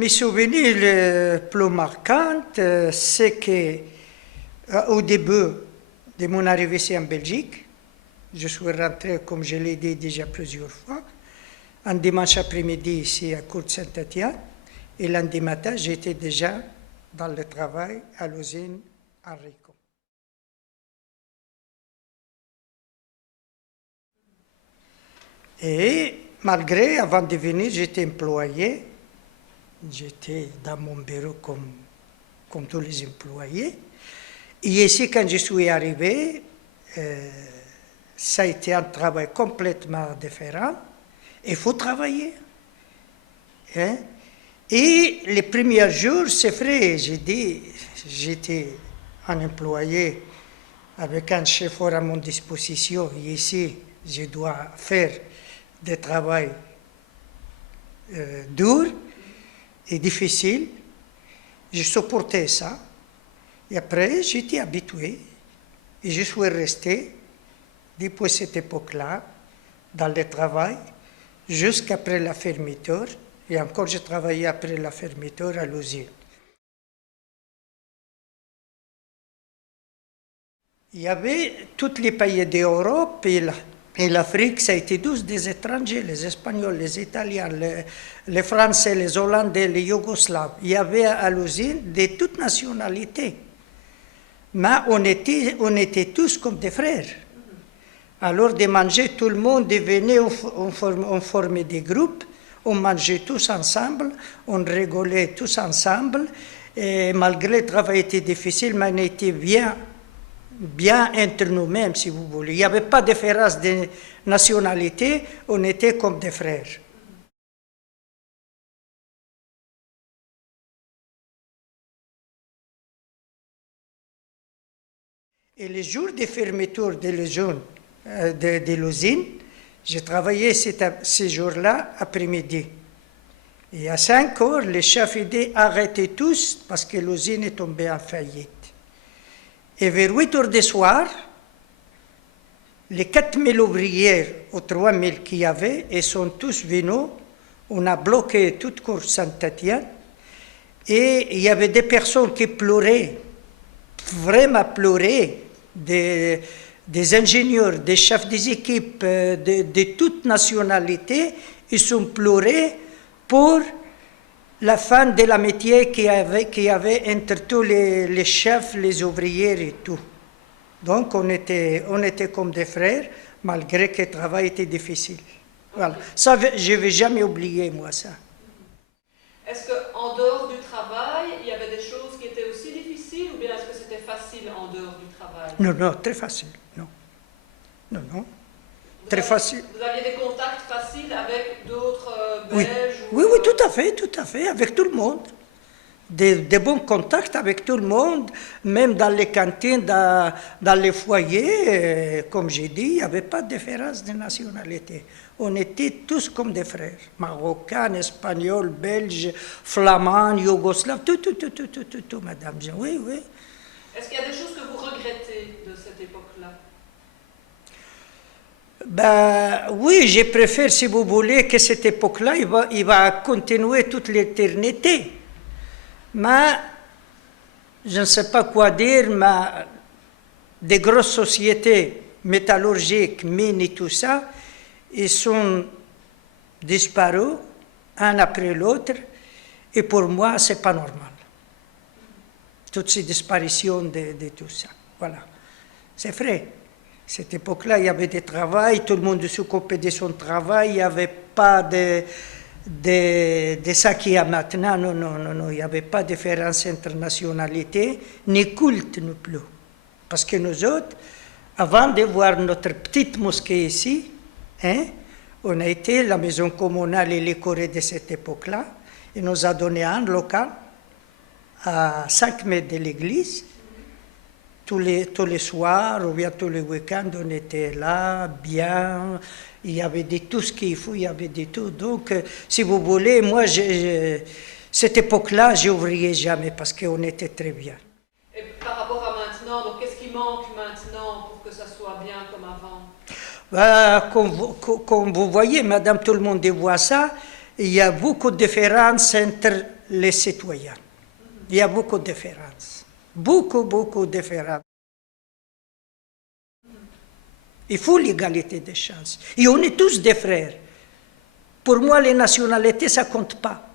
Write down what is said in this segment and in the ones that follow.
Mes souvenirs les plus marquants, c'est que au début de mon arrivée ici en Belgique, je suis rentré, comme je l'ai dit déjà plusieurs fois, un dimanche après-midi ici à Cour de Saint-Étienne, et lundi matin, j'étais déjà dans le travail à l'usine Enrico. Et malgré, avant de venir, j'étais employé, j'étais dans mon bureau comme tous les employés. Et ici, quand je suis arrivé, ça a été un travail complètement différent. Il faut travailler. Hein? Et les premiers jours, c'est vrai, j'étais un employé avec un chef à mon disposition. Et ici, je dois faire des travail dur et difficile. Je supportais ça. Et après, j'étais habitué. Et je suis resté, depuis cette époque-là, dans le travail, jusqu'après la fermeture. Et encore, j'ai travaillé après la fermeture à l'usine. Il y avait tous les pays d'Europe et l'Afrique, ça a été tous des étrangers, les Espagnols, les Italiens, les Français, les Hollandais, les Yougoslaves. Il y avait à l'usine de toutes nationalités. Mais on était tous comme des frères. Alors de manger, tout le monde venait, on formait des groupes, on mangeait tous ensemble, on rigolait tous ensemble. Et malgré le travail était difficile, mais on était bien entre nous-mêmes, si vous voulez. Il n'y avait pas de différence de nationalité, on était comme des frères. Et les jours de fermeture de l'usine, j'ai travaillé ces jours-là après-midi. Et à 5 heures, les chefs étaient arrêtés tous parce que l'usine est tombée en faillite. Et vers 8 heures du soir, les 4000 ouvriers ou 3000 qu'il y avait, ils sont tous venus. On a bloqué toute Cour Saint-Étienne. Et il y avait des personnes qui pleuraient, vraiment pleuraient, des ingénieurs, des chefs des équipes de toute nationalité. Ils ont pleuré pour la fin de la métier qu'il y avait entre tous les chefs, les ouvriers et tout. Donc on était comme des frères, malgré que le travail était difficile. Voilà. Ça, je ne vais jamais oublier, moi, ça. Est-ce qu'en dehors du travail, il y avait des choses qui étaient aussi difficiles, ou bien est-ce que c'était facile en dehors du travail? Non, très facile, non. Très facile. Vous aviez des contacts faciles avec d'autres Belges? Oui, tout à fait, avec tout le monde. Des bons contacts avec tout le monde, même dans les cantines, dans les foyers, comme j'ai dit, il n'y avait pas de différence de nationalité. On était tous comme des frères, marocains, espagnols, belges, flamands, yougoslaves, tout, madame Jean, oui. Est-ce qu'il y a des choses que vous regrettez de cette époque-là? Oui, je préfère, si vous voulez, que cette époque-là, il va continuer toute l'éternité. Mais, je ne sais pas quoi dire, mais des grosses sociétés métallurgiques, mines et tout ça, ils sont disparus, un après l'autre, et pour moi, ce n'est pas normal. Toutes ces disparitions de tout ça, voilà. C'est vrai. Cette époque-là, il y avait du travail, tout le monde s'occupait de son travail, il n'y avait pas de ça qu'il y a maintenant. Non, il n'y avait pas de différence entre nationalité, ni culte non plus. Parce que nous autres, avant de voir notre petite mosquée ici, on a été la maison communale et les Corées de cette époque-là, et nous a donné un local à 5 mètres de l'église. Tous les soirs ou bien tous les week-ends, on était là, bien, il y avait de tout ce qu'il faut, il y avait de tout. Donc, si vous voulez, moi, cette époque-là, je n'ouvrirai jamais parce qu'on était très bien. Et par rapport à maintenant, donc qu'est-ce qui manque maintenant pour que ça soit bien comme avant? Comme vous voyez, madame, tout le monde voit ça, il y a beaucoup de différences entre les citoyens. Il y a beaucoup de différences. Beaucoup de différences. Il faut l'égalité des chances. Et on est tous des frères. Pour moi, les nationalités, ça ne compte pas.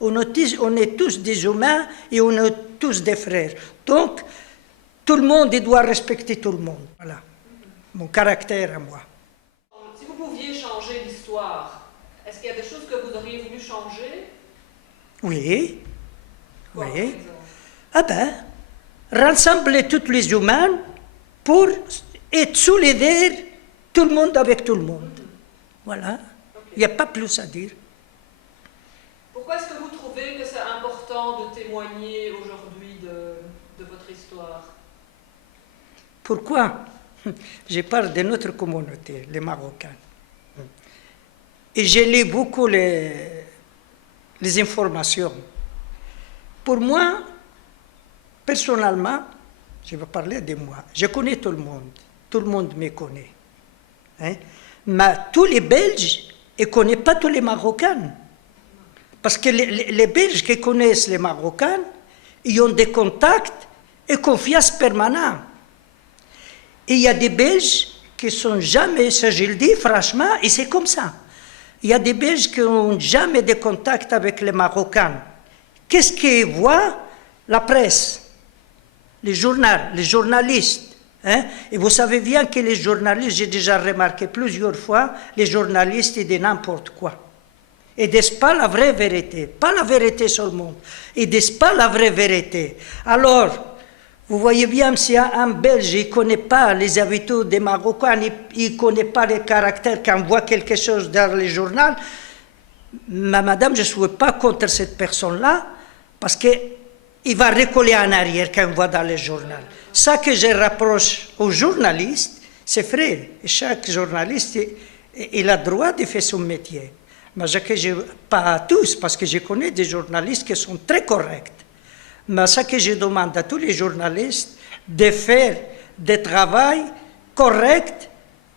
On est tous des humains et on est tous des frères. Donc, tout le monde il doit respecter tout le monde. Voilà, mon caractère à moi. Si vous pouviez changer l'histoire, est-ce qu'il y a des choses que vous auriez voulu changer? Oui. Quoi, Oui. par exemple? Ah ben, rassembler tous les humains pour être solidaire, tout le monde avec tout le monde. Voilà. Il n'y a pas plus à dire. Pourquoi est-ce que vous trouvez que c'est important de témoigner aujourd'hui de votre histoire? Pourquoi? Je parle de notre communauté, les Marocains. Et j'ai lu beaucoup les informations. Pour moi, personnellement, je vais parler de moi. Je connais tout le monde me connaît. Hein? Mais tous les Belges ne connaissent pas tous les Marocains. Parce que les Belges qui connaissent les Marocains, ils ont des contacts et confiance permanente. Et il y a des Belges qui ne sont jamais, ça je le dis franchement, et c'est comme ça. Il y a des Belges qui n'ont jamais de contact avec les Marocains. Qu'est-ce qu'ils voient? La presse, les journalistes. Hein? Et vous savez bien que les journalistes, j'ai déjà remarqué plusieurs fois, les journalistes, ils disent n'importe quoi. Ils ne disent pas la vraie vérité, pas la vérité seulement. Ils ne disent pas la vraie vérité. Alors, vous voyez bien, si un Belge ne connaît pas les habitudes des Marocains, il ne connaît pas les caractères, quand on voit quelque chose dans les journaux, madame, je ne suis pas contre cette personne-là, parce qu'il va recoller en arrière quand on voit dans les journaux. Ça que je rapproche aux journalistes, c'est vrai. Chaque journaliste, il a le droit de faire son métier. Mais pas à tous, parce que je connais des journalistes qui sont très corrects. Mais ce que je demande à tous les journalistes, de faire des travail correct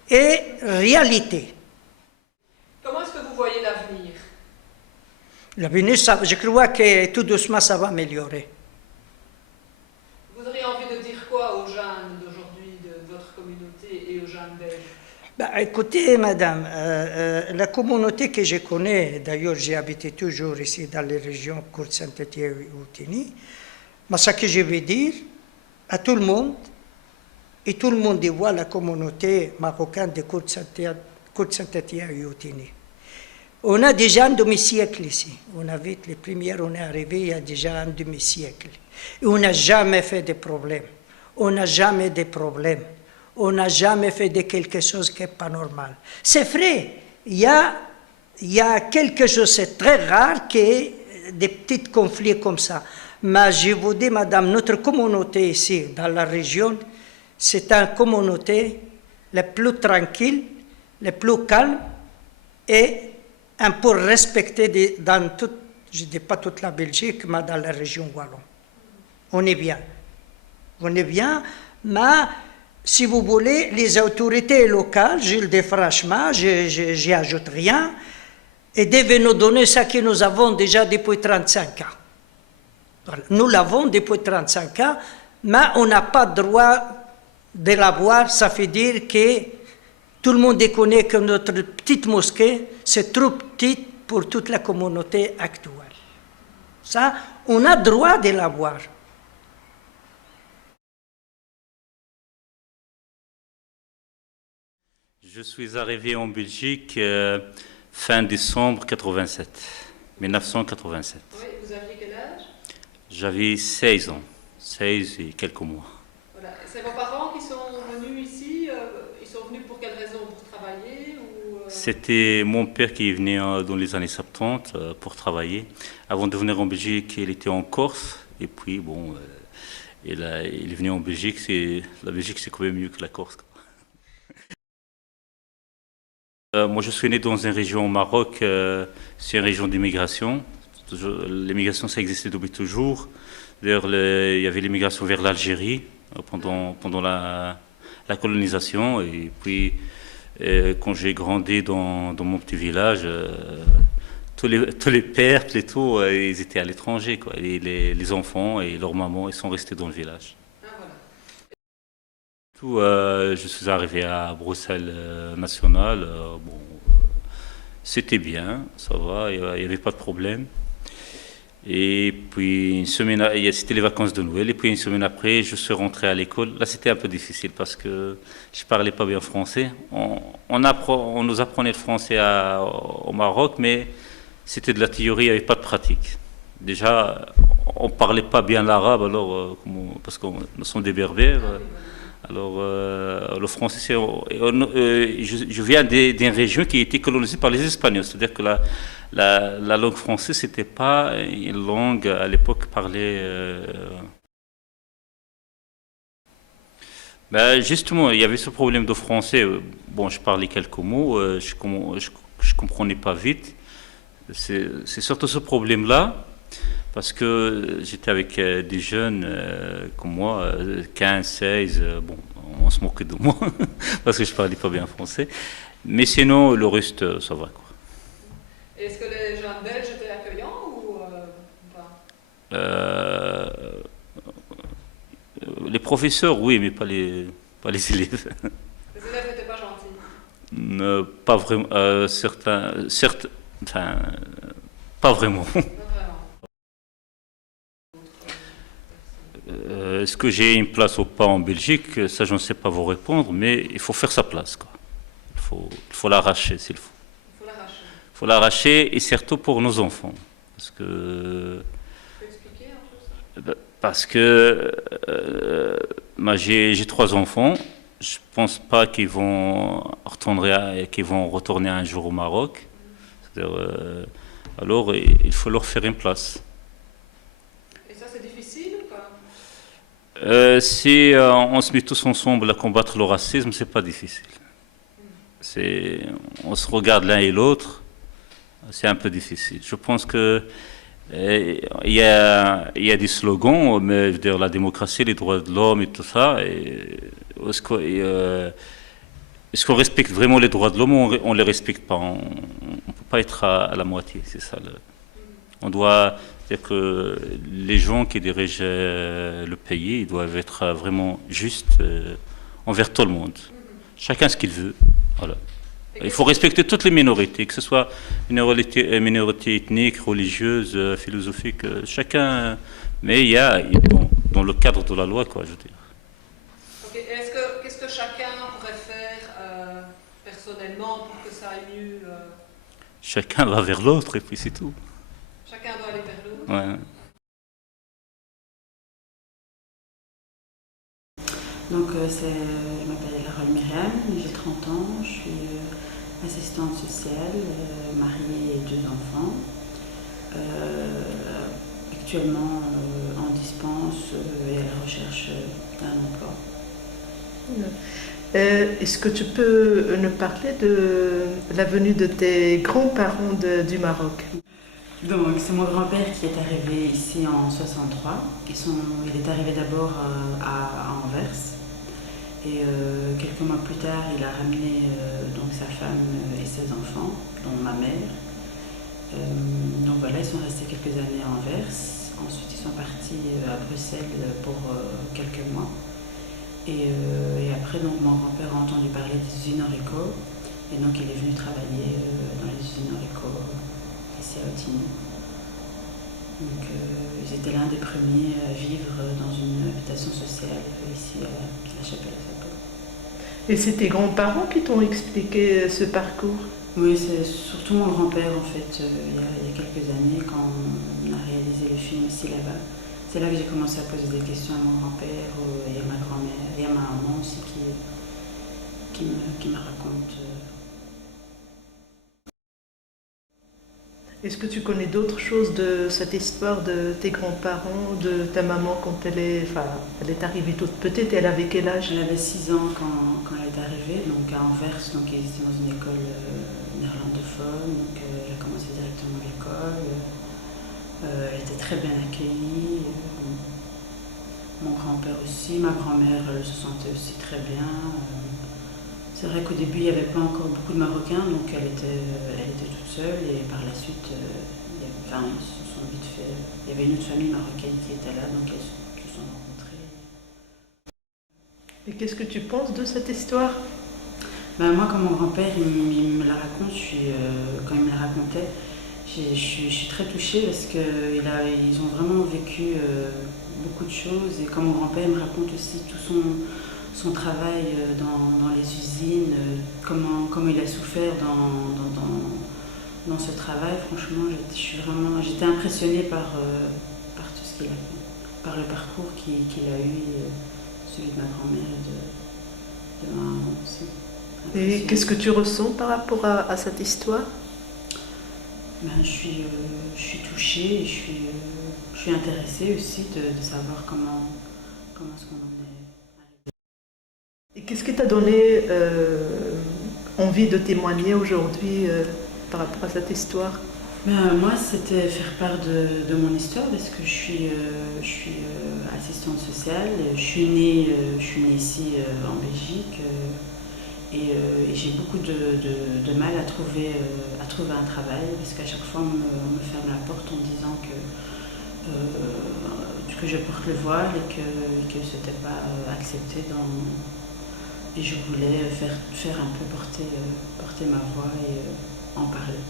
et réalité. Comment est-ce que vous voyez l'avenir? L'avenir, je crois que tout doucement, ça va améliorer. Vous auriez envie de dire quoi aux jeunes d'aujourd'hui, de votre communauté et aux jeunes belges? Ben, écoutez, madame, la communauté que je connais, d'ailleurs j'ai habité toujours ici dans les régions Kourd-Saint-Étienne et Outini, mais ce que je veux dire à tout le monde, et tout le monde voit la communauté marocaine de Kourd-Saint-Étienne et Outini. On a déjà un demi-siècle ici. On a vu les premières, on est arrivé il y a déjà un demi-siècle. Et on n'a jamais fait de problème. On n'a jamais de problème. On n'a jamais fait de quelque chose qui n'est pas normal. C'est vrai, il y a quelque chose, c'est très rare qu'il y ait des petits conflits comme ça. Mais je vous dis, madame, notre communauté ici, dans la région, c'est une communauté la plus tranquille, la plus calme et un peu respectée dans toute, je ne dis pas toute la Belgique, mais dans la région wallonne. On est bien. On est bien, mais si vous voulez, les autorités locales, je le dis franchement, je n'y ajoute rien, et devaient nous donner ce que nous avons déjà depuis 35 ans. Voilà. Nous l'avons depuis 35 ans, mais on n'a pas le droit de l'avoir. Ça veut dire que tout le monde connaît que notre petite mosquée, c'est trop petite pour toute la communauté actuelle. Ça, on a le droit de l'avoir. Je suis arrivé en Belgique fin décembre 1987. Oui, vous aviez quel âge? J'avais 16 ans, 16 et quelques mois. Voilà. C'est vos parents qui sont venus ici? Ils sont venus pour quelle raison? Pour travailler ou C'était mon père qui est venu dans les années 70 pour travailler. Avant de venir en Belgique, il était en Corse. Et puis, bon, il est venu en Belgique. La Belgique, c'est quand même mieux que la Corse. Moi, je suis né dans une région au Maroc, c'est une région d'immigration. L'immigration, ça existait depuis toujours. D'ailleurs, il y avait l'immigration vers l'Algérie pendant la colonisation. Et puis, quand j'ai grandi dans mon petit village, tous les pères, et tout, ils étaient à l'étranger, quoi. Les enfants et leurs mamans, ils sont restés dans le village. Ah, voilà. Tout, je suis arrivé à Bruxelles nationale. Bon, c'était bien, ça va, il n'y avait pas de problème. Et puis une semaine, c'était les vacances de Noël. Et puis une semaine après, je suis rentré à l'école. Là, c'était un peu difficile parce que je parlais pas bien français. On nous apprenait le français au Maroc, mais c'était de la théorie, il n'y avait pas de pratique. Déjà, on parlait pas bien l'arabe, alors parce que nous sommes des berbères. Alors, le français, je viens d'une région qui a été colonisée par les Espagnols, c'est-à-dire que la langue française, c'était pas une langue à l'époque parlée. Ben, justement, il y avait ce problème de français. Bon, je parlais quelques mots, je comprenais pas vite. C'est surtout ce problème-là, parce que j'étais avec des jeunes comme moi, 15, 16, bon, on se moquait de moi, parce que je parlais pas bien français. Mais sinon, le reste, ça va, quoi. Est-ce que les jeunes belges étaient accueillants ou pas? Les professeurs, oui, mais pas les élèves. Les élèves n'étaient pas gentils. Pas vraiment, certes, enfin, pas vraiment. Pas vraiment. Est-ce que j'ai une place ou pas en Belgique? Ça, je ne sais pas vous répondre, mais il faut faire sa place, quoi. Il faut l'arracher s'il faut. Il faut l'arracher. Il faut l'arracher, et surtout pour nos enfants. Parce que, Tu peux expliquer un peu ça? parce que moi, j'ai 3 enfants. Je ne pense pas qu'ils vont retourner un jour au Maroc. C'est-à-dire, alors, il faut leur faire une place. Et ça, c'est difficile ou pas? Si on se met tous ensemble à combattre le racisme, c'est pas difficile. On se regarde l'un et l'autre, c'est un peu difficile. Je pense que il y a des slogans, mais je veux dire la démocratie, les droits de l'homme et tout ça. Est-ce qu'on respecte vraiment les droits de l'homme ou on les respecte pas? On ne peut pas être à la moitié, c'est ça. On doit dire que les gens qui dirigent le pays, ils doivent être vraiment justes envers tout le monde. Chacun ce qu'il veut. Voilà. Il faut respecter toutes les minorités, que ce soit une minorité ethnique, religieuse, philosophique, chacun. Mais il y a, bon, dans le cadre de la loi, quoi, je veux dire. Ok. Qu'est-ce que chacun pourrait faire personnellement pour que ça aille mieux? Chacun va vers l'autre et puis c'est tout. Chacun doit aller vers l'autre. Ouais. Donc, je m'appelle Harold Myriam, j'ai 30 ans, je suis assistante sociale, mariée et 2 enfants. Actuellement en dispense et à la recherche d'un emploi. Est-ce que tu peux nous parler de la venue de tes grands-parents du Maroc? Donc, c'est mon grand-père qui est arrivé ici en 63. Il est arrivé d'abord à Anvers. Et quelques mois plus tard, il a ramené donc sa femme et ses enfants, dont ma mère. Donc voilà, ils sont restés quelques années à Anvers. Ensuite, ils sont partis à Bruxelles pour quelques mois. Et après, donc, mon grand-père a entendu parler des usines Orico. Et donc, il est venu travailler dans les usines Orico ici à Ottigny. Donc, ils étaient l'un des premiers à vivre dans une habitation sociale ici à La Chapelle. Et c'est tes grands-parents qui t'ont expliqué ce parcours? Oui, c'est surtout mon grand-père en fait, il y a quelques années quand on a réalisé le film ici là-bas. C'est là que j'ai commencé à poser des questions à mon grand-père et à ma grand-mère et à ma maman aussi qui me raconte. Est-ce que tu connais d'autres choses de cette histoire de tes grands-parents, de ta maman quand elle est arrivée toute petite? Elle avait quel âge? Elle avait 6 ans quand elle est arrivée, donc à Anvers, donc elle était dans une école néerlandophone, donc elle a commencé directement l'école. Elle était très bien accueillie. Mon grand-père aussi, ma grand-mère, elle se sentait aussi très bien. C'est vrai qu'au début, il n'y avait pas encore beaucoup de Marocains, donc elle était toute seule. Et par la suite, ils se sont vite fait. Il y avait une autre famille marocaine qui était là, donc elles se sont rencontrées. Et qu'est-ce que tu penses de cette histoire? Ben, moi, quand mon grand-père il me la raconte, quand il me la racontait, je suis très touchée parce qu'ils ont vraiment vécu beaucoup de choses. Et quand mon grand-père me raconte aussi tout son travail dans les usines, comment il a souffert dans ce travail, franchement, j'étais impressionnée par tout ce qu'il a fait, par le parcours qu'il a eu, celui de ma grand-mère et de ma maman aussi. Et qu'est-ce que tu ressens par rapport à cette histoire? Ben, je suis touchée et je suis intéressée aussi de savoir comment est-ce qu'on en est. Et qu'est-ce qui t'a donné envie de témoigner aujourd'hui par rapport à cette histoire? Ben, moi, c'était faire part de mon histoire parce que je suis assistante sociale. Je suis née ici en Belgique et j'ai beaucoup de mal à trouver un travail parce qu'à chaque fois on me ferme la porte en disant que je porte le voile et que ce n'était pas accepté et je voulais faire un peu porter ma voix et en parler.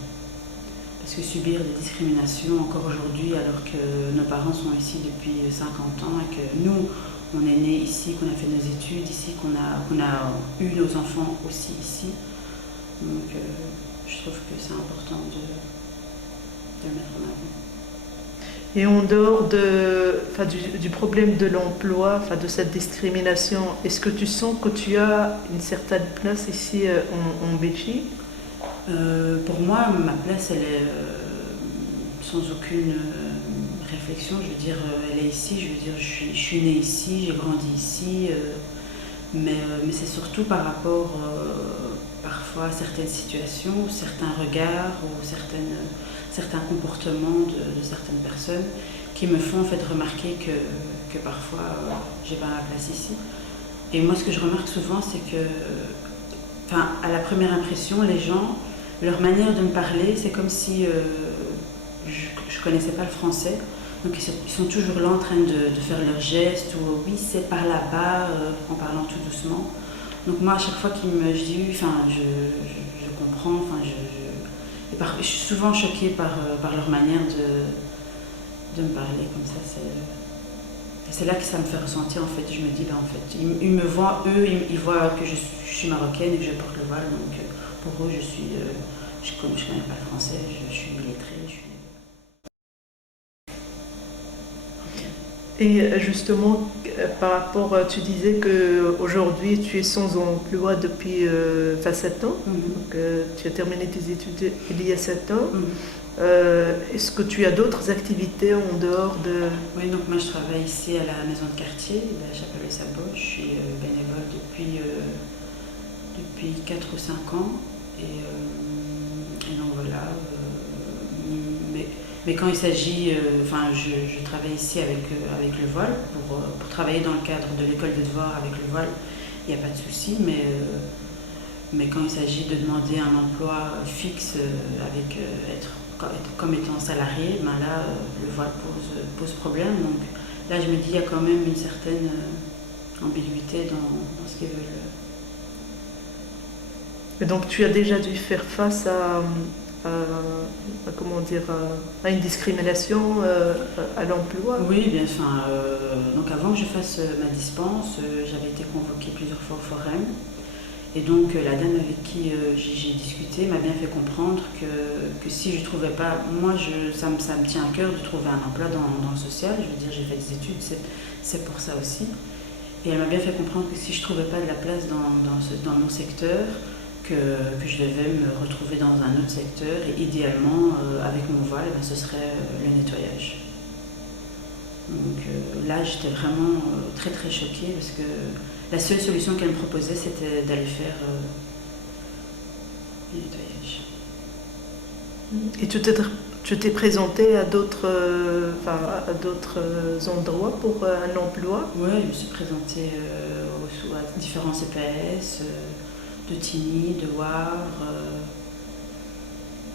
Parce que subir des discriminations encore aujourd'hui alors que nos parents sont ici depuis 50 ans et que nous on est nés ici, qu'on a fait nos études ici, qu'on a eu nos enfants aussi ici. Donc je trouve que c'est important de le mettre en avant. Et en dehors du problème de l'emploi, de cette discrimination, est-ce que tu sens que tu as une certaine place ici en Belgique? Pour moi, ma place, elle est sans aucune réflexion. Je veux dire, elle est ici. Je veux dire, je suis née ici, j'ai grandi ici. Mais c'est surtout par rapport parfois à certaines situations, certains regards ou certains comportements de certaines personnes qui me font en fait remarquer que parfois j'ai pas ma place ici. Et moi, ce que je remarque souvent, c'est que, à la première impression, les gens, leur manière de me parler, c'est comme si je connaissais pas le français. Donc ils sont toujours là en train de faire leurs gestes ou oui c'est par là-bas en parlant tout doucement. Donc moi à chaque fois je dis je comprends, je suis souvent choquée par leur manière de me parler comme ça. C'est là que ça me fait ressentir en fait. Je me dis en fait ils me voient, eux ils voient que je suis marocaine et que je porte le voile, donc pour eux je connais pas le français, je suis illettrée. Et justement, par rapport, tu disais qu'aujourd'hui tu es sans emploi depuis 7 ans, donc tu as terminé tes études il y a 7 ans. Est-ce que tu as d'autres activités en dehors de... Oui, donc moi je travaille ici à la maison de quartier, la Chapelle-les-Sabots. Je suis bénévole depuis 4 ou 5 ans. Et donc voilà. Mais quand il s'agit, je travaille ici avec le voile pour travailler dans le cadre de l'école de devoirs avec le voile, il n'y a pas de souci, mais quand il s'agit de demander un emploi fixe comme étant salarié, là le voile pose problème. Donc là je me dis il y a quand même une certaine ambiguïté dans ce qu'ils veulent. Et donc tu as déjà dû faire face à une discrimination à l'emploi? Oui, bien sûr. Donc avant que je fasse ma dispense, j'avais été convoquée plusieurs fois au Forum. Et donc la dame avec qui j'ai discuté m'a bien fait comprendre que si je ne trouvais pas... Moi, ça me tient à cœur de trouver un emploi dans le social. Je veux dire, j'ai fait des études, c'est pour ça aussi. Et elle m'a bien fait comprendre que si je ne trouvais pas de la place dans mon secteur, que je devais me retrouver dans un autre secteur et idéalement avec mon voile ce serait le nettoyage. Donc là j'étais vraiment très très choquée parce que la seule solution qu'elle me proposait c'était d'aller faire le nettoyage. Et tu t'es présentée à d'autres endroits pour un emploi? Oui, je me suis présentée à différents CPS. Tini, de War,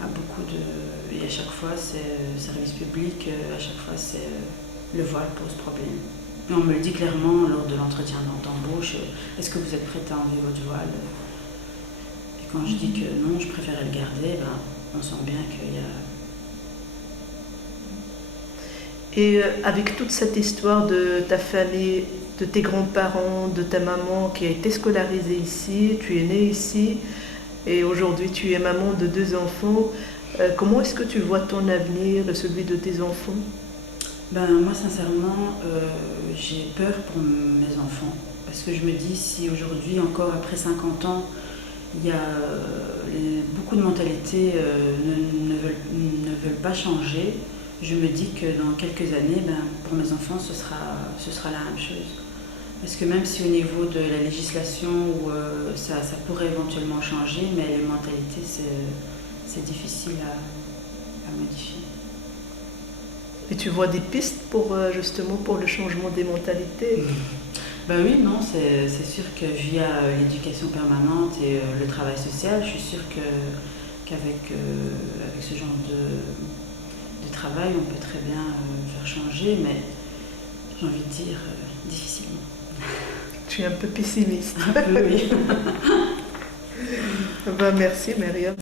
à beaucoup de... Et à chaque fois, c'est service public, à chaque fois, c'est le voile pose problème. Et on me le dit clairement lors de l'entretien d'embauche, est-ce que vous êtes prête à enlever votre voile? Et quand je dis que non, je préférais le garder, ben, on sent bien qu'il y a... Et avec toute cette histoire de ta famille, de tes grands-parents, de ta maman qui a été scolarisée ici, tu es née ici et aujourd'hui tu es maman de 2 enfants, comment est-ce que tu vois ton avenir et celui de tes enfants? Ben, moi, sincèrement, j'ai peur pour mes enfants. Parce que je me dis, si aujourd'hui, encore après 50 ans, il y a beaucoup de mentalités ne veulent pas changer, je me dis que dans quelques années, ben, pour mes enfants, ce sera la même chose. Parce que même si au niveau de la législation, ça pourrait éventuellement changer, mais les mentalités, c'est difficile à modifier. Et tu vois des pistes pour justement pour le changement des mentalités? Ben oui, non, c'est sûr que via l'éducation permanente et le travail social, je suis sûre qu'avec avec ce genre de travail, on peut très bien faire changer, mais j'ai envie de dire difficilement. Tu es un peu pessimiste. Un peu, oui. Ben, merci Myriam.